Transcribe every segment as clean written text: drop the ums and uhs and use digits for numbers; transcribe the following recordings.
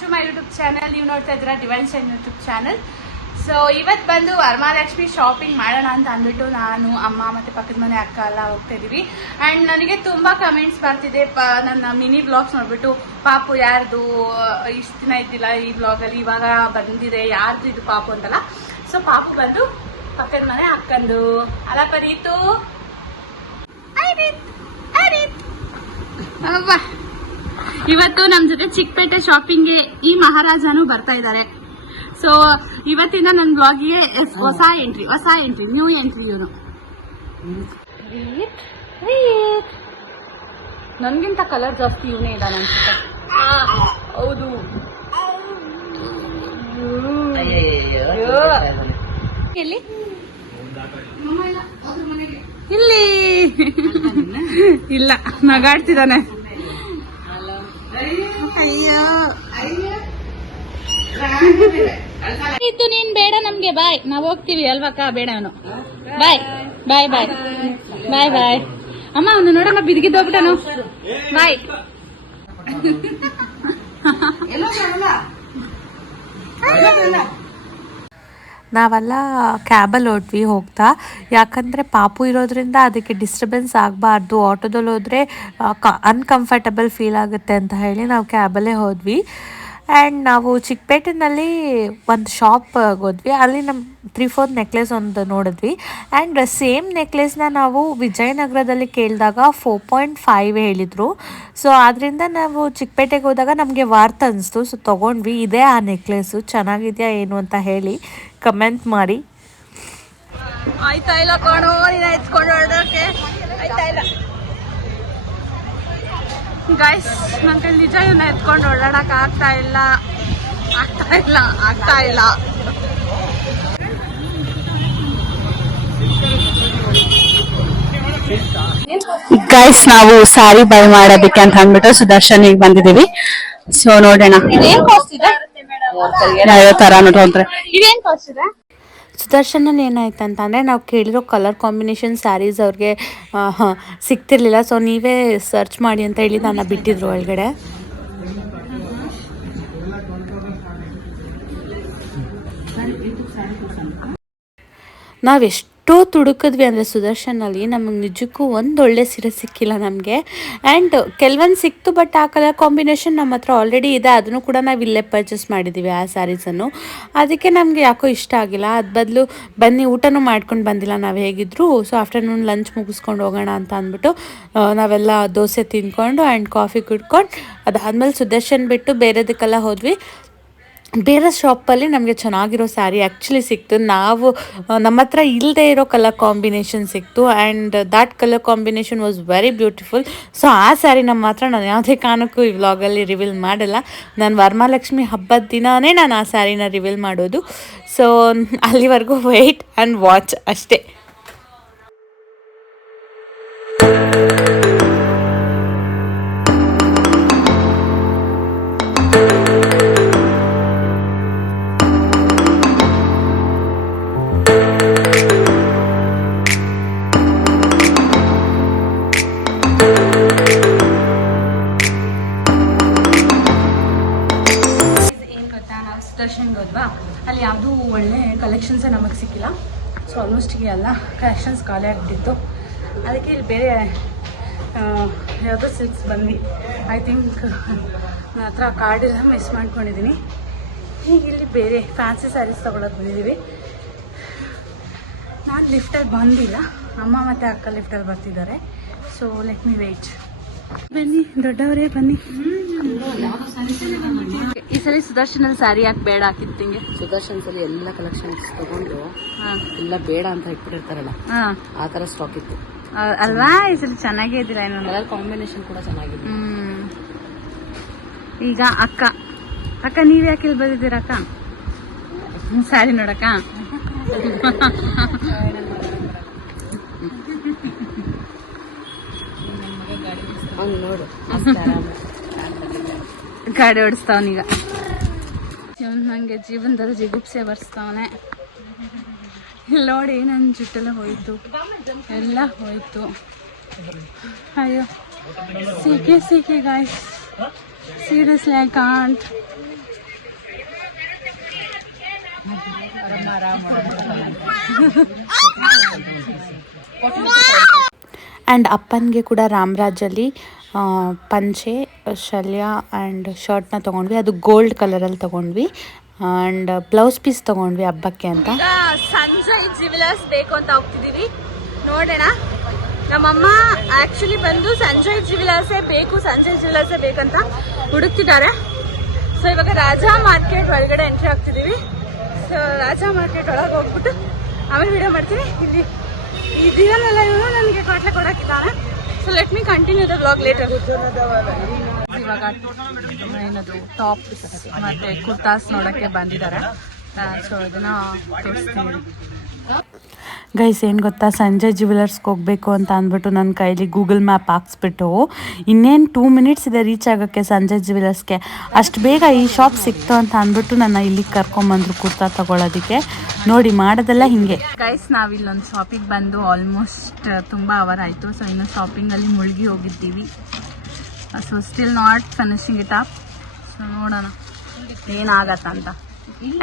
To my YouTube channel. ನೀವು ನೋಡ್ತಾ ಇದ್ದೀರಾ divine shine YouTube channel. So ಇವತ್ತು ಬಂದು ವರಮಹಾಲಕ್ಷ್ಮಿ ಶಾಪಿಂಗ್ ಮಾಡೋಣ ಅಂತ ಅಂದ್ಬಿಟ್ಟು ನಾನು, ಅಮ್ಮ ಮತ್ತು ಪಕ್ಕದ ಮನೆ ಅಕ್ಕ ಎಲ್ಲ ಹೋಗ್ತಾ ಇದ್ದೀವಿ. ಆ್ಯಂಡ್ ನನಗೆ ತುಂಬ ಕಮೆಂಟ್ಸ್ ಬರ್ತಿದೆ ನನ್ನ ಮಿನಿ ವ್ಲಾಗ್ಸ್ ನೋಡ್ಬಿಟ್ಟು, ಪಾಪು ಯಾರ್ದು ಇಷ್ಟು ದಿನ ಇದ್ದಿಲ್ಲ ಈ ವ್ಲಾಗಲ್ಲಿ, ಇವಾಗ ಬಂದಿದೆ, ಯಾರ್ದು ಇದು ಪಾಪು ಅಂತಲ್ಲ. ಸೊ ಪಾಪು ಬಂದು ಪಕ್ಕದ ಮನೆ ಅಕ್ಕಂದು ಅಲ್ಲ ಪರೀತು. ಇವತ್ತು ನಮ್ಮ ಜೊತೆ ಚಿಕ್ಕಪೇಟೆ ಶಾಪಿಂಗ್ಗೆ ಈ ಮಹಾರಾಜನು ಬರ್ತಾ ಇದ್ದಾರೆ. ಸೊ ಇವತ್ತಿಂದ ನನ್ನ ಬ್ಲಾಗಿಗೆ ಹೊಸ ಎಂಟ್ರಿ ನ್ಯೂ ಎಂಟ್ರಿ ಇವನು. ನನ್ಗಿಂತ ಕಲರ್ ಜಾಸ್ತಿ ಇವನೇ ಇದ್ದಾನೆ ಅನ್ಸುತ್ತೆ. ಹೌದು, ಎಲ್ಲಿ ಇಲ್ಲಿ ಇಲ್ಲ, ನಗಾಡ್ತಿದ್ದಾನೆ. ಅಯ್ಯೋ ಇತ್ತು, ನೀನ್ ಬೇಡ ನಮ್ಗೆ, ಬಾಯ್, ನಾವ್ ಹೋಗ್ತೀವಿ ಅಲ್ವಕ್ಕ, ಬೇಡ ಅವನು. ಬಾಯ್ ಬಾಯ್ ಬಾಯ್ ಬಾಯ್ ಬಾಯ್. ಅಮ್ಮ ಅವನು ನೋಡಮ್ಮ ಬಿದ್ದಿದ್ದೋಗ್ಬಿಟ್ಟನು. ಬಾಯ್. ನಾವೆಲ್ಲ ಕ್ಯಾಬಲ್ಲಿ ಹೊರಟ್ವಿ ಹೋಗ್ತಾ, ಯಾಕಂದರೆ ಪಾಪು ಇರೋದ್ರಿಂದ ಅದಕ್ಕೆ ಡಿಸ್ಟರ್ಬೆನ್ಸ್ ಆಗಬಾರ್ದು, ಆಟೋದಲ್ಲಿ ಹೋದರೆ ಅನ್ಕಂಫರ್ಟಬಲ್ ಫೀಲ್ ಆಗುತ್ತೆ ಅಂತ ಹೇಳಿ ನಾವು ಕ್ಯಾಬಲ್ಲೇ ಹೋದ್ವಿ. ಆ್ಯಂಡ್ ನಾವು ಚಿಕ್ಕಪೇಟೆನಲ್ಲಿ ಒಂದು ಶಾಪ್ ಹೋದ್ವಿ, ಅಲ್ಲಿ ನಮ್ಮ 3-4 ನೆಕ್ಲೆಸ್ ಒಂದು ನೋಡಿದ್ವಿ. ಆ್ಯಂಡ್ ಸೇಮ್ ನೆಕ್ಲೆಸ್ನ ನಾವು ವಿಜಯನಗರದಲ್ಲಿ ಕೇಳಿದಾಗ 4.5 ಹೇಳಿದರು. ಸೊ ಆದ್ದರಿಂದ ನಾವು ಚಿಕ್ಕಪೇಟೆಗೆ ಹೋದಾಗ ನಮಗೆ ವಾರ್ತ್ ಅನಿಸ್ತು. ಸೊ ತೊಗೊಂಡ್ವಿ. ಇದೇ ಆ ನೆಕ್ಲೆಸ್ಸು, ಚೆನ್ನಾಗಿದೆಯಾ ಏನು ಅಂತ ಹೇಳಿ ಕಮೆಂಟ್ ಮಾಡಿ. ಆಯ್ತಾ ಇಲ್ಲ ಕೊಡೋ, ಎತ್ಕೊಂಡು ಹೊರಡೋಕೆ ಆಯ್ತಾ ಇಲ್ಲ ಗೈಸ್. ನನ್ನ ಕೈಲಿ ನಿಜ ಇವನ್ನ ಎತ್ಕೊಂಡು ಓಡಾಡಕ್ ಆಗ್ತಾ ಇಲ್ಲ. ಗೈಸ್, ನಾವು ಸಾರಿ ಬೈ ಮಾಡೋದಕ್ಕೆ ಅಂತ ಅಂದ್ಬಿಟ್ಟು ಸುದರ್ಶನಿಗೆ ಬಂದಿದೀವಿ. ಸೊ ನೋಡೋಣ ಯಾವ ತರ ನೋಡ್ರೆ. ಇದೇನ್ ಕಾಸ್ಟ್ ಇದೆ? ಸುದರ್ಶನಲ್ಲಿ ಏನಾಯ್ತು ಅಂತಂದರೆ, ನಾವು ಕೇಳಿರೋ ಕಲರ್ ಕಾಂಬಿನೇಷನ್ ಸ್ಯಾರೀಸ್ ಅವ್ರಿಗೆ ಸಿಗ್ತಿರ್ಲಿಲ್ಲ. ಸೊ ನೀವೇ ಸರ್ಚ್ ಮಾಡಿ ಅಂತ ಹೇಳಿ ನನ್ನ ಬಿಟ್ಟಿದ್ರು ಒಳಗಡೆ. ನಾವೆಷ್ಟೋ ತುಡುಕಿದ್ವಿ ಅಂದರೆ ಸುದರ್ಶನಲ್ಲಿ, ನಮಗೆ ನಿಜಕ್ಕೂ ಒಂದೊಳ್ಳೆ ಸೀರೆ ಸಿಕ್ಕಿಲ್ಲ ನಮಗೆ. ಆ್ಯಂಡ್ ಕೆಲವೊಂದು ಸಿಕ್ತು, ಬಟ್ ಆ ಕಲರ್ ಕಾಂಬಿನೇಷನ್ ನಮ್ಮ ಹತ್ರ ಆಲ್ರೆಡಿ ಇದೆ, ಅದನ್ನು ಕೂಡ ನಾವು ಇಲ್ಲೇ ಪರ್ಚೇಸ್ ಮಾಡಿದ್ದೀವಿ ಆ ಸ್ಯಾರೀಸನ್ನು. ಅದಕ್ಕೆ ನಮಗೆ ಯಾಕೋ ಇಷ್ಟ ಆಗಿಲ್ಲ. ಅದು ಬದಲು ಬನ್ನಿ ಊಟನೂ ಮಾಡ್ಕೊಂಡು ಬಂದಿಲ್ಲ ನಾವು ಹೇಗಿದ್ರು. ಸೊ ಆಫ್ಟರ್ನೂನ್ ಲಂಚ್ ಮುಗಿಸ್ಕೊಂಡು ಹೋಗೋಣ ಅಂತ ಅಂದ್ಬಿಟ್ಟು ನಾವೆಲ್ಲ ದೋಸೆ ತಿಂದ್ಕೊಂಡು ಆ್ಯಂಡ್ ಕಾಫಿ ಕುಡ್ಕೊಂಡು ಅದಾದಮೇಲೆ ಸುದರ್ಶನ್ ಬಿಟ್ಟು ಬೇರೆದಕ್ಕೆಲ್ಲ ಹೋದ್ವಿ. ಬೇರೆ ಶಾಪಲ್ಲಿ ನಮಗೆ ಚೆನ್ನಾಗಿರೋ ಸ್ಯಾರಿ ಆ್ಯಕ್ಚುಲಿ ಸಿಕ್ತು. ನಮ್ಮ ಹತ್ರ ಇಲ್ಲದೆ ಇರೋ ಕಲರ್ ಕಾಂಬಿನೇಷನ್ ಸಿಕ್ತು. And that colour combination was very beautiful. So ಆ ಸ್ಯಾರಿ ನಮ್ಮ ಹತ್ರ ನಾನು ಯಾವುದೇ ಕಾರಣಕ್ಕೂ ಈ ವ್ಲಾಗಲ್ಲಿ ರಿವೀಲ್ ಮಾಡಲ್ಲ. ನಾನು ವರಮಹಾಲಕ್ಷ್ಮಿ ಹಬ್ಬದ ದಿನಾನೇ ನಾನು ಆ ಸ್ಯಾರಿನ ರಿವೀಲ್ ಮಾಡೋದು. ಸೊ ಅಲ್ಲಿವರೆಗೂ ವೆಯ್ಟ್ ಆ್ಯಂಡ್ ವಾಚ್ ಅಷ್ಟೇ. ಸುದರ್ಶನ್ಗೆ ಹೋದ್ವಾ, ಅಲ್ಲಿ ಯಾವುದೂ ಒಳ್ಳೆ ಕಲೆಕ್ಷನ್ಸೇ ನಮಗೆ ಸಿಕ್ಕಿಲ್ಲ. ಸೊ ಆಲ್ಮೋಸ್ಟ್ ಎಲ್ಲ ಕಲೆಕ್ಷನ್ಸ್ ಖಾಲಿ ಆಗಿಬಿಟ್ಟಿತ್ತು. ಅದಕ್ಕೆ ಇಲ್ಲಿ ಬೇರೆ ಯಾವುದೋ ಸಿಲ್ಕ್ಸ್ ಬಂದ್ವಿ. ಐ ಥಿಂಕ್ ನನ್ನ ಹತ್ರ ಕಾರ್ಡೆಲ್ಲ ಮಿಸ್ ಮಾಡ್ಕೊಂಡಿದ್ದೀನಿ. ಈಗ ಇಲ್ಲಿ ಬೇರೆ ಫ್ಯಾನ್ಸಿ ಸ್ಯಾರೀಸ್ ತೊಗೊಳಕ್ಕೆ ಬಂದಿದ್ದೀವಿ. ನಾನು ಲಿಫ್ಟಲ್ಲಿ ಬಂದಿಲ್ಲ, ಅಮ್ಮ ಮತ್ತು ಅಕ್ಕ ಲಿಫ್ಟಲ್ಲಿ ಬರ್ತಿದ್ದಾರೆ. So let me wait. ಬನ್ನಿ ದೊಡ್ಡವರೇ ಬನ್ನಿ. ಈ ಸಲ ಸುದರ್ಶನಲ್ಲಿ ಸ್ಯಾರಿ ಯಾಕೆ ಬೇಡ ಹಾಕಿತ್ತು ಹಿಂಗೆ? ಸುದರ್ಶನ್ ಸಲ ಎಲ್ಲ ಕಲೆಕ್ಷನ್ಸ್ ತಗೊಂಡು ಎಲ್ಲ ಬೇಡ ಅಂತ ಇಟ್ಬಿಟ್ಟಿರ್ತಾರಲ್ಲ, ಆ ತರ ಸ್ಟಾಕ್ ಇತ್ತು ಅಲ್ವಾ? ಈ ಸಲ ಚೆನ್ನಾಗೇ ಇದ್ದಿಲ್ಲ ಏನೋ, ಕಲರ್ ಕಾಂಬಿನೇಷನ್ ಕೂಡ ಚೆನ್ನಾಗಿದೆ. ಈಗ ಅಕ್ಕ ನೀವ್ ಯಾಕೆ ಇಲ್ಲಿ ಬಂದಿದ್ದೀರ ಅಕ್ಕ? ಸ್ಯಾರಿ ನೋಡಕ್ಕ? ನೋಡು ಗಾಡಿ ಓಡಿಸ್ತಾವನೀಗ. ನಂಗೆ ಜೀವನದಲ್ಲಿ ಜಿಗುಪ್ಸೆ ಬರ್ಸ್ತಾವನೆ. ಇಲ್ಲಿ ನೋಡಿ, ನನ್ನ ಜುಟ್ಟೆಲ್ಲ ಹೋಯ್ತು, ಎಲ್ಲ ಹೋಯ್ತು. ಅಯ್ಯೋ, ಸೀಕೆ guys, seriously I can't. And ಅಪ್ಪನಿಗೆ ಕೂಡ ರಾಮರಾಜಲ್ಲಿ ಪಂಚೆ ಶಲ್ಯ ಆ್ಯಂಡ್ ಶರ್ಟ್ನ ತೊಗೊಂಡ್ವಿ, ಅದು ಗೋಲ್ಡ್ ಕಲರಲ್ಲಿ ತೊಗೊಂಡ್ವಿ. ಆ್ಯಂಡ್ ಬ್ಲೌಸ್ ಪೀಸ್ ತೊಗೊಂಡ್ವಿ ಹಬ್ಬಕ್ಕೆ ಅಂತ. ಸಂಜಯ್ ಜ್ಯುವೆಲರ್ಸ್ ಬೇಕು ಅಂತ ಹೋಗ್ತಿದ್ದೀವಿ, ನೋಡೋಣ. ನಮ್ಮಮ್ಮ ಆ್ಯಕ್ಚುಲಿ ಬಂದು ಸಂಜಯ್ ಜ್ಯುವೆಲರ್ಸೇ ಬೇಕಂತ ಹುಡುಕ್ತಿದ್ದಾರೆ. ಸೊ ಇವಾಗ ರಾಜಾ ಮಾರ್ಕೆಟ್ ಒಳಗಡೆ ಎಂಟ್ರಿ ಆಗ್ತಿದ್ದೀವಿ. ಸೊ ರಾಜಾ ಮಾರ್ಕೆಟ್ ಒಳಗೆ ಹೋಗ್ಬಿಟ್ಟು ಆಮೇಲೆ ವಿಡಿಯೋ ಮಾಡ್ತೀನಿ. ಇಲ್ಲಿ ಇದನ್ನೆಲ್ಲ ಇವನು ನನಗೆ ಕಾಟ್ಲೆ ಕೊಡೋಕ್ಕಿದ್ದಾನೆ. So let me continue the blog later. ಇವಾಗ ಏನದು ಟಾಪ್ಸ್ ಮತ್ತೆ ಕುರ್ತಾಸ್ ನೋಡೋಕ್ಕೆ ಬಂದಿದ್ದಾರೆ. ಸೊ ಅದನ್ನ ತೋರಿಸ್ತೀನಿ. ಗೈಸ್ ಏನು ಗೊತ್ತಾ, ಸಂಜಯ್ ಜ್ಯುವೆಲರ್ಸ್ಗೆ ಹೋಗಬೇಕು ಅಂತ ಅಂದ್ಬಿಟ್ಟು ನನ್ನ ಕೈಲಿ ಗೂಗಲ್ ಮ್ಯಾಪ್ ಹಾಕ್ಸ್ಬಿಟ್ಟು ಇನ್ನೇನು 2 ಮಿನಿಟ್ಸ್ ಇದೆ ರೀಚ್ ಆಗೋಕ್ಕೆ ಸಂಜಯ್ ಜ್ಯುವೆಲರ್ಸ್ಗೆ. ಅಷ್ಟು ಬೇಗ ಈ ಶಾಪ್ ಸಿಕ್ತು ಅಂತ ಅಂದ್ಬಿಟ್ಟು ನನ್ನ ಇಲ್ಲಿಗೆ ಕರ್ಕೊಂಬಂದರು ಕುರ್ತಾ ತೊಗೊಳೋದಕ್ಕೆ. ನೋಡಿ ಮಾಡೋದೆಲ್ಲ ಹಿಂಗೆ. ಗೈಸ್ ನಾವಿಲ್ಲೊಂದು ಶಾಪಿಗೆ ಬಂದು ಆಲ್ಮೋಸ್ಟ್ ತುಂಬ ಅವರ್ ಆಯಿತು. ಸೊ ಇನ್ನು ಶಾಪಿಂಗಲ್ಲಿ ಮುಳುಗಿ ಹೋಗಿದ್ದೀವಿ. So still not finishing it up. So ನೋಡೋಣ ಏನಾಗತ್ತಂತ.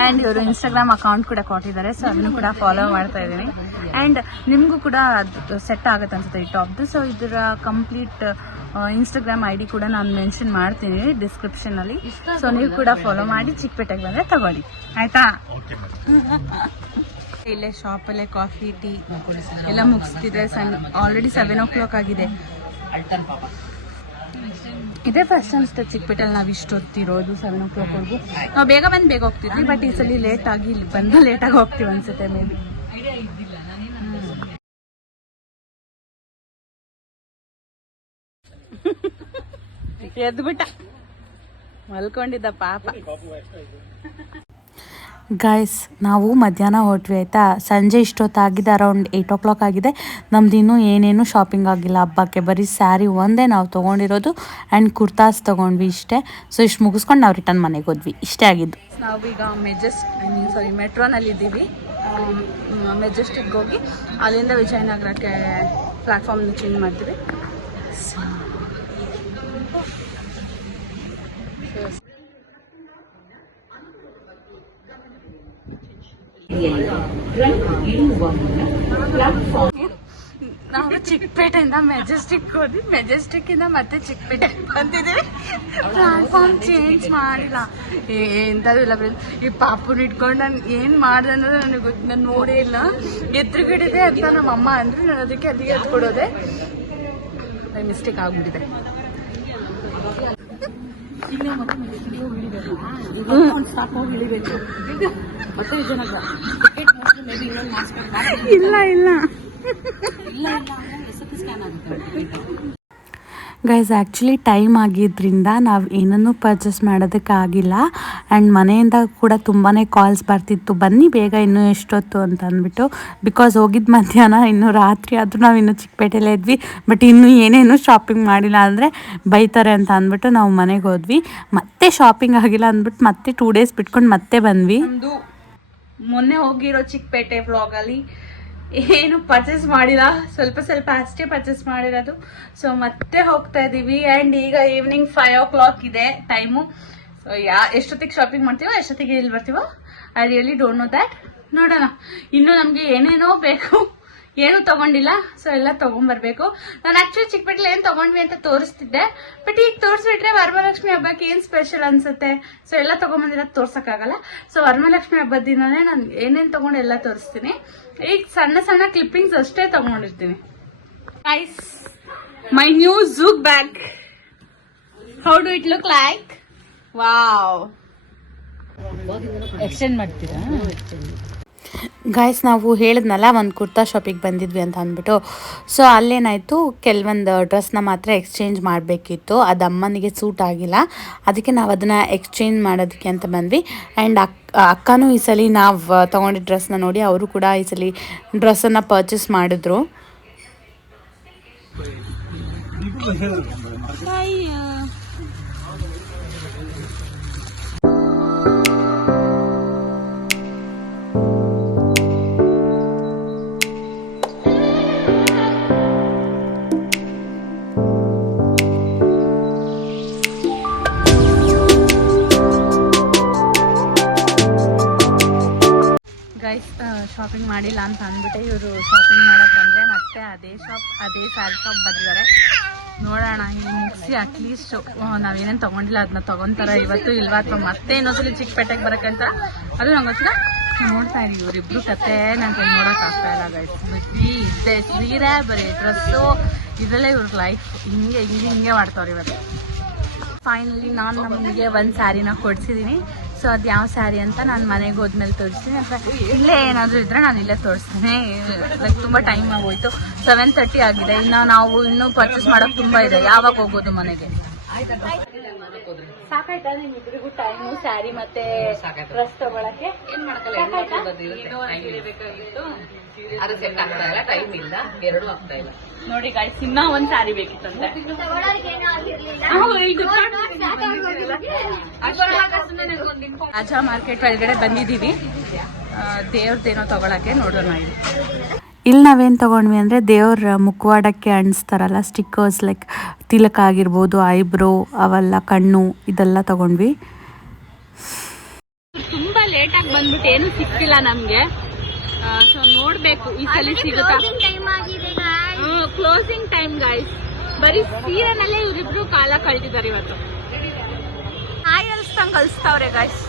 ಆ್ಯಂಡ್ ಇವರು ಇನ್ಸ್ಟಾಗ್ರಾಮ್ ಅಕೌಂಟ್ ಕೂಡ ಕೊಟ್ಟಿದ್ದಾರೆ. ಸೊ ಅದನ್ನು ಕೂಡ ಫಾಲೋ ಮಾಡ್ತಾ ಇದ್ದೀನಿ. ಆ್ಯಂಡ್ ನಿಮಗೂ ಕೂಡ ಅದು ಸೆಟ್ ಆಗುತ್ತೆ ಅನ್ಸುತ್ತೆ ಈ ಟಾಪ್ದು. ಸೊ ಇದರ ಕಂಪ್ಲೀಟ್ ಇನ್ಸ್ಟಾಗ್ರಾಮ್ ID ಕೂಡ ನಾನು ಮೆನ್ಷನ್ ಮಾಡ್ತೀನಿ ಡಿಸ್ಕ್ರಿಪ್ಷನಲ್ಲಿ. ಸೊ ನೀವು ಕೂಡ ಫಾಲೋ ಮಾಡಿ ಚಿಕ್ಕಪೇಟೆಗೆ ಬಂದರೆ ತಗೊಳ್ಳಿ, ಆಯಿತಾ? ಇಲ್ಲೇ ಶಾಪಲ್ಲೇ ಕಾಫಿ ಟೀ ಎಲ್ಲ ಮುಗಿಸ್ತಿದೆ. ಆಲ್ರೆಡಿ 7 o'clock ಆಗಿದೆ. ಇದೇ ಫಸ್ಟ್ ಅನಿಸುತ್ತೆ ಚಿಕ್ಕಪೇಟೆಲ್ಲಿ ನಾವು ಇಷ್ಟೊತ್ತಿರೋದು 7 o'clockವರೆಗೂ. ನಾವು ಬೇಗ ಬಂದು ಬೇಗ ಹೋಗ್ತಿದ್ವಿ, ಬಟ್ ಈ ಸಲ ಲೇಟಾಗಿ ಇಲ್ಲಿ ಬಂದು ಲೇಟಾಗಿ ಹೋಗ್ತೀವಿ ಅನ್ಸುತ್ತೆ ಮೇ ಬಿ. ಎದ್ಬಿಟ್ಟ ಮಲ್ಕೊಂಡಿದ್ದ ಪಾಪ. ಗಾಯ್ಸ್ ನಾವು ಮಧ್ಯಾಹ್ನ ಹೊರಟ್ವಿ ಆಯಿತಾ. ಸಂಜೆ ಇಷ್ಟೊತ್ತಾಗಿದೆ, ಅರೌಂಡ್ 8 o'clock ಆಗಿದೆ. ನಮ್ದು ಇನ್ನೂ ಏನೇನು ಶಾಪಿಂಗ್ ಆಗಿಲ್ಲ ಹಬ್ಬಕ್ಕೆ. ಬರೀ ಸ್ಯಾರಿ ಒಂದೇ ನಾವು ತೊಗೊಂಡಿರೋದು ಆ್ಯಂಡ್ ಕುರ್ತಾಸ್ ತೊಗೊಂಡ್ವಿ ಇಷ್ಟೇ. ಸೊ ಇಷ್ಟು ಮುಗಿಸ್ಕೊಂಡು ನಾವು ರಿಟರ್ನ್ ಮನೆಗೆ ಹೋದ್ವಿ. ಇಷ್ಟೇ ಆಗಿದ್ದು. ನಾವೀಗ ಮೆಟ್ರೋನಲ್ಲಿದ್ದೀವಿ. ಮೆಜೆಸ್ಟಿಕ್ಗೆ ಹೋಗಿ ಅಲ್ಲಿಂದ ವಿಜಯನಗರಕ್ಕೆ ಪ್ಲ್ಯಾಟ್ಫಾರ್ಮ್ನ ಚೇಂಜ್ ಮಾಡ್ತೀವಿ. ನಾವು ಚಿಕ್ಕಪೇಟೆಯಿಂದ ಮೆಜೆಸ್ಟಿಕ್ ಹೋದ್ವಿ, ಮೆಜೆಸ್ಟಿಕ್ಕಿಂದ ಮತ್ತೆ ಚಿಕ್ಕಪೇಟೆ ಬಂದಿದ್ದೀವಿ. ಪ್ಲಾಟ್ಫಾರ್ಮ್ ಚೇಂಜ್ ಮಾಡಿಲ್ಲ, ಎಂಥದ್ದು ಇಲ್ಲ. ಈ ಪಾಪುನ ಇಟ್ಕೊಂಡು ನಾನು ಏನು ಮಾಡಿದೆ ಅನ್ನೋದು ನನಗೆ ಗೊತ್ತು, ನಾನು ನೋಡೇ ಇಲ್ಲ. ಎದುರುಗಡೆ ಅಂತ ನಮ್ಮ ಅಮ್ಮ ಅಂದರೆ ನಾನು ಅದಕ್ಕೆ ಅಲ್ಲಿಗೆ ಎತ್ಕೊಡೋದೆ. ಮಿಸ್ಟೇಕ್ ಆಗ್ಬಿಟ್ಟಿದೆ. ಇಲ್ಲ ಇಲ್ಲ ಗೈಸ್ ಆ್ಯಕ್ಚುಲಿ ಟೈಮ್ ಆಗಿದ್ದರಿಂದ ನಾವು ಏನನ್ನೂ ಪರ್ಚೇಸ್ ಮಾಡೋದಕ್ಕಾಗಿಲ್ಲ. ಆ್ಯಂಡ್ ಮನೆಯಿಂದ ಕೂಡ ತುಂಬಾ ಕಾಲ್ಸ್ ಬರ್ತಿತ್ತು, ಬನ್ನಿ ಬೇಗ ಇನ್ನೂ ಎಷ್ಟೊತ್ತು ಅಂತ ಅಂದ್ಬಿಟ್ಟು. ಬಿಕಾಸ್ ಹೋಗಿದ್ದು ಮಧ್ಯಾಹ್ನ, ಇನ್ನೂ ರಾತ್ರಿ ಆದರೂ ನಾವು ಇನ್ನೂ ಚಿಕ್ಕಪೇಟೆಲೇ ಇದ್ವಿ. ಬಟ್ ಇನ್ನೂ ಏನೇನು ಶಾಪಿಂಗ್ ಮಾಡಿಲ್ಲ ಅಂದರೆ ಬೈತಾರೆ ಅಂತ ಅಂದ್ಬಿಟ್ಟು ನಾವು ಮನೆಗೆ ಹೋದ್ವಿ. ಮತ್ತೆ ಶಾಪಿಂಗ್ ಆಗಿಲ್ಲ ಅಂದ್ಬಿಟ್ಟು ಮತ್ತೆ 2 days ಬಿಟ್ಕೊಂಡು ಮತ್ತೆ ಬಂದ್ವಿ. ಮೊನ್ನೆ ಹೋಗಿರೋ ಚಿಕ್ಕಪೇಟೆ ವ್ಲಾಗಲ್ಲಿ ಏನು ಪರ್ಚೇಸ್ ಮಾಡಿಲ್ಲ, ಸ್ವಲ್ಪ ಅಷ್ಟೇ ಪರ್ಚೇಸ್ ಮಾಡಿರೋದು. ಸೊ ಮತ್ತೆ ಹೋಗ್ತಾ ಇದ್ದೀವಿ. ಆ್ಯಂಡ್ ಈಗ ಈವ್ನಿಂಗ್ 5 o'clock ಇದೆ ಟೈಮು. ಸೊ ಎಷ್ಟೊತ್ತಿಗೆ ಶಾಪಿಂಗ್ ಮಾಡ್ತೀವೋ ಎಷ್ಟೊತ್ತಿಗೆ ಇಲ್ಲಿ ಬರ್ತೀವೋ I really don't know that. ನೋಡೋಣ. ಇನ್ನು ನಮಗೆ ಏನೇನೋ ಬೇಕು, ಏನೂ ತೊಗೊಂಡಿಲ್ಲ. ಸೊ ಎಲ್ಲ ತೊಗೊಂಬರ್ಬೇಕು. ನಾನು ಆ್ಯಕ್ಚುಲಿ ಚಿಕ್ಕಪೇಟೆಲಿ ಏನು ತೊಗೊಂಡ್ವಿ ಅಂತ ತೋರಿಸ್ತಿದ್ದೆ, ಬಟ್ ಈಗ ತೋರಿಸ್ಬಿಟ್ರೆ ವರಮಹಾಲಕ್ಷ್ಮಿ ಹಬ್ಬಕ್ಕೆ ಏನು ಸ್ಪೆಷಲ್ ಅನ್ಸುತ್ತೆ. ಸೊ ಎಲ್ಲ ತೊಗೊಂಬಂದಿರೋದು ತೋರ್ಸೋಕ್ಕಾಗಲ್ಲ. ಸೊ ವರಮಹಾಲಕ್ಷ್ಮಿ ಹಬ್ಬದ ದಿನನೇ ನಾನು ಏನೇನು ತೊಗೊಂಡು ಎಲ್ಲ ತೋರಿಸ್ತೀನಿ. ಈಗ ಸಣ್ಣ ಕ್ಲಿಪ್ಪಿಂಗ್ಸ್ ಅಷ್ಟೇ ತೊಗೊಂಡಿರ್ತೀನಿ. Guys, my new Zouk bag. How do it look like? Wow. Exchange ಮಾಡ್ತೀರಾ? ಗಾಯ್ಸ್, ನಾವು ಹೇಳಿದ್ನಲ್ಲ ಒಂದು ಕುರ್ತಾ ಶಾಪಿಗೆ ಬಂದಿದ್ವಿ ಅಂತ ಅಂದ್ಬಿಟ್ಟು. ಸೊ ಅಲ್ಲೇನಾಯಿತು, ಕೆಲವೊಂದು ಡ್ರೆಸ್ನ ಮಾತ್ರ ಎಕ್ಸ್ಚೇಂಜ್ ಮಾಡಬೇಕಿತ್ತು. ಅದು ಅಮ್ಮನಿಗೆ ಸೂಟ್ ಆಗಿಲ್ಲ, ಅದಕ್ಕೆ ನಾವು ಅದನ್ನು ಎಕ್ಸ್ಚೇಂಜ್ ಮಾಡೋದಕ್ಕೆ ಅಂತ ಬಂದ್ವಿ. ಆ್ಯಂಡ್ ಅಕ್ಕನೂ ಈ ಸಲ ನಾವು ತೊಗೊಂಡಿದ್ದ ಡ್ರೆಸ್ನ ನೋಡಿ ಅವರು ಕೂಡ ಈ ಸಲ ಡ್ರೆಸ್ಸನ್ನು ಪರ್ಚೇಸ್ ಮಾಡಿದ್ರು. ಶಾಪಿಂಗ್ ಮಾಡಿಲ್ಲ ಅಂತ ಅಂದ್ಬಿಟ್ಟೆ ಇವರು ಶಾಪಿಂಗ್ ಮಾಡೋಕ್ಕೆ ಬಂದರೆ ಮತ್ತೆ ಅದೇ ಸ್ಯಾರಿ ಶಾಪ್ ಬಂದಿದ್ದಾರೆ. ನೋಡೋಣ ಇಲ್ಲಿ ಮುಗಿಸಿ ಅಟ್ಲೀಸ್ಟ್ ನಾವೇನೇನು ತೊಗೊಂಡಿಲ್ಲ ಅದನ್ನ ತೊಗೊತಾರೆ ಇವತ್ತು ಇಲ್ವಾ ಅಥವಾ ಮತ್ತೆ ಇನ್ನೊಂದ್ಸಲಿ ಚಿಕ್ಕಪೇಟೆಗೆ ಬರೋಕ್ಕೆ ಅಂತ ಅದು ನಂಗೋಸ್ಕರ ನೋಡ್ತಾ ಇದೀವಿ. ಇವರಿಬ್ರು ಕತೆ ನಂಗೆ ನೋಡೋಕ್ಕಾಗ್ತಾ ಇಲ್ಲ ಗೈಸ್. ಇದೆ ಸೀರೆ ಬರೀ ಡ್ರೆಸ್ಸು ಇದರಲ್ಲೇ ಇವ್ರ ಲೈಫ್ ಹಿಂಗೆ ಮಾಡ್ತಾವ್ರೆ ಇವತ್ತು. ಫೈನಲಿ ನಾನು ನಮಗೆ ಒಂದು ಸ್ಯಾರಿನ ಕೊಡ್ಸಿದ್ದೀನಿ. ಸೊ ಅದು ಯಾವ ಸ್ಯಾರಿ ಅಂತ ನಾನು ಮನೆಗೆ ಹೋದ್ಮೇಲೆ ತೋರಿಸ್ತೀನಿ ಅಥವಾ ಇಲ್ಲೇ ಏನಾದರೂ ಇದ್ರೆ ನಾನು ಇಲ್ಲೇ ತೋರಿಸ್ತೀನಿ. ಲೈಕ್ ತುಂಬ ಟೈಮ್ ಆಗೋಯ್ತು, 7:30 ಆಗಿದೆ. ನಾವು ಇನ್ನೂ ಪರ್ಚೇಸ್ ಮಾಡೋಕೆ ತುಂಬ ಇದೆ. ಯಾವಾಗ ಹೋಗೋದು ಮನೆಗೆ? ಸಾಕಾಯ್ತಾ ನಿಮ್ಮಿಬ್ಬರಿಗೂ ಟೈಮು ಸ್ಯಾರಿ ಮತ್ತೆ ಡ್ರೆಸ್ ತಗೊಳಕ್ಕೆ? ಟೈಮ್ ಇಲ್ಲ, ಎರಡೂ ಆಗ್ತಾ ಇಲ್ಲ. ನೋಡಿ ಗಾಯ್ಸ್, ಇನ್ನ ಒಂದ್ ಸ್ಯಾರಿ ಬೇಕಿತ್ತಂತೆ. ರಾಜಾ ಮಾರ್ಕೆಟ್ ಒಳಗಡೆ ಬಂದಿದೀವಿ, ದೇವ್ರದ್ದೇನೋ ತಗೊಳಕ್ಕೆ. ನೋಡೋಣ ಇಲ್ಲಿ ನಾವೇನು ತೊಗೊಂಡ್ವಿ ಅಂದರೆ ದೇವ್ರ ಮುಖವಾಡಕ್ಕೆ ಅಂಟಿಸ್ತಾರಲ್ಲ ಸ್ಟಿಕ್ಕರ್ಸ್, ಲೈಕ್ ತಿಲಕ ಆಗಿರ್ಬೋದು, ಐಬ್ರೋ ಅವೆಲ್ಲ, ಕಣ್ಣು ಇದೆಲ್ಲ ತೊಗೊಂಡ್ವಿ. ತುಂಬಾ ಲೇಟಾಗಿ ಬಂದ್ಬಿಟ್ಟು ಏನು ಸಿಕ್ಕಿಲ್ಲ ನಮ್ಗೆ. ಸೊ ನೋಡ್ಬೇಕು ಈ ಸಲ ಸಿಗುತ್ತಾ. Closing time guys. ಬರೀ ಸೀರೆನಲ್ಲೇ ಇವರಿಬ್ರು ಕಾಲ ಕಳ್ತಿದ್ದಾರೆ ಇವತ್ತು. ಕಳಿಸ್ತಾವ್ರೆ ಗೈಸ್.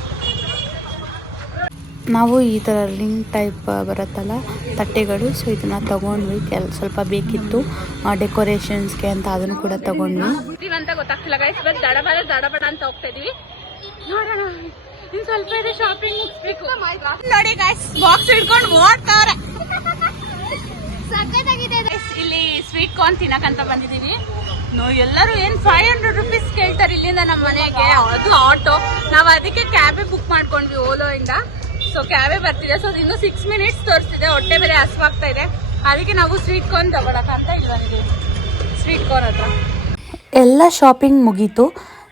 ನಾವು ಈ ಥರ ರಿಂಗ್ ಟೈಪ್ ಬರುತ್ತಲ್ಲ ತಟ್ಟೆಗಳು, ಸೊ ಇದನ್ನು ತೊಗೊಂಡ್ವಿ. ಸ್ವಲ್ಪ ಬೇಕಿತ್ತು ಡೆಕೋರೇಷನ್ಸ್ಗೆ ಅಂತ, ಅದನ್ನು ಕೂಡ ತೊಗೊಂಡ್ವಿ. ಅಂತ ಗೊತ್ತಾಗ್ತಿಲ್ಲ ಗೈಸ್, ಬಟ್ ದಡಬಡ ಅಂತ ಹೋಗ್ತಾ ಇದೀವಿ. ನೋಡೋಣ, ಇನ್ನು ಸ್ವಲ್ಪ ಇದೆ ಶಾಪಿಂಗ್ ಮುಗಿಸ್ಬೇಕು. ನೋಡಿ ಗೈಸ್, ಬಾಕ್ಸ್ ಹಿಡ್ಕೊಂಡು ಓಡ್ತಾವ್ರೆ. ಇಲ್ಲಿ ಸ್ವೀಟ್ ಕಾರ್ನ್ ತಿನ್ನಕಂತ ಬಂದಿದೀವಿ. ಎಲ್ಲರೂ ಏನ್ 500 rupees ಕೇಳ್ತಾರೆ ಇಲ್ಲಿಂದ ನಮ್ಮ ಮನೆಗೆ, ಅದು ಆಟೋ. ನಾವು ಅದಕ್ಕೆ ಕ್ಯಾಬೇ ಬುಕ್ ಮಾಡ್ಕೊಂಡ್ವಿ ಓಲೋ ಇಂದ. ಸೊ ಕ್ಯಾಬೇ ಬರ್ತಿದೆ. ಸೊ ಇನ್ನು 6 minutes ತೋರಿಸ್ತಿದೆ. ಹೊಟ್ಟೆ ಬೇರೆ ಹಸುವಾಗ್ತಾ ಇದೆ, ಅದಕ್ಕೆ ನಾವು ಸ್ವೀಟ್ ಕಾರ್ನ್ ತಗೊಳಕಂತ ಇಲ್ಲಿ ಬಂದಿದ್ದೀವಿ. ಸ್ವೀಟ್ ಕಾರ್ನ್ ಹತ್ರ ಎಲ್ಲ ಶಾಪಿಂಗ್ ಮುಗೀತು.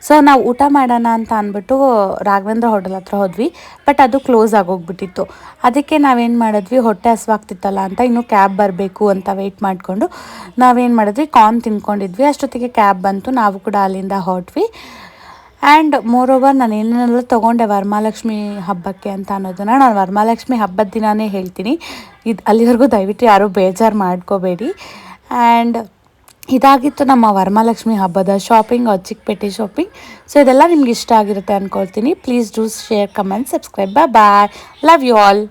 ಸೊ ನಾವು ಊಟ ಮಾಡೋಣ ಅಂತ ಅಂದ್ಬಿಟ್ಟು ರಾಘವೇಂದ್ರ ಹೋಟೆಲ್ ಹತ್ರ ಹೋದ್ವಿ, ಬಟ್ ಅದು ಕ್ಲೋಸ್ ಆಗೋಗ್ಬಿಟ್ಟಿತ್ತು. ಅದಕ್ಕೆ ನಾವೇನು ಮಾಡಿದ್ವಿ, ಹೊಟ್ಟೆ ಹಸುವಾಗ್ತಿತ್ತಲ್ಲ ಅಂತ ಇನ್ನೂ ಕ್ಯಾಬ್ ಬರಬೇಕು ಅಂತ ವೆಯ್ಟ್ ಮಾಡಿಕೊಂಡು ನಾವೇನು ಮಾಡಿದ್ವಿ, ಕಾರ್ನ್ ತಿನ್ಕೊಂಡಿದ್ವಿ. ಅಷ್ಟೊತ್ತಿಗೆ ಕ್ಯಾಬ್ ಬಂತು, ನಾವು ಕೂಡ ಅಲ್ಲಿಂದ ಹೊರಟ್ವಿ. ಆ್ಯಂಡ್ ಮೋರೋವರ್ ನಾನು ಏನೇನೆಲ್ಲ ತೊಗೊಂಡೆ ವರಮಹಾಲಕ್ಷ್ಮಿ ಹಬ್ಬಕ್ಕೆ ಅಂತ ಅನ್ನೋದನ್ನು ನಾನು ವರಮಹಾಲಕ್ಷ್ಮಿ ಹಬ್ಬದ ದಿನವೇ ಹೇಳ್ತೀನಿ. ಅಲ್ಲಿವರೆಗೂ ದಯವಿಟ್ಟು ಯಾರೂ ಬೇಜಾರು ಮಾಡ್ಕೋಬೇಡಿ. ಆ್ಯಂಡ್ ಇದಾಗಿತ್ತು ನಮ್ಮ ವರಮಹಾಲಕ್ಷ್ಮಿ ಹಬ್ಬದ ಶಾಪಿಂಗ್, ಚಿಕ್ಕಪೇಟೆ ಶಾಪಿಂಗ್. ಸೊ ಇದೆಲ್ಲ ನಿಮ್ಗೆ ಇಷ್ಟ ಆಗಿರುತ್ತೆ ಅಂದ್ಕೊಳ್ತೀನಿ. Please do share, comment, subscribe. Bye, love you all.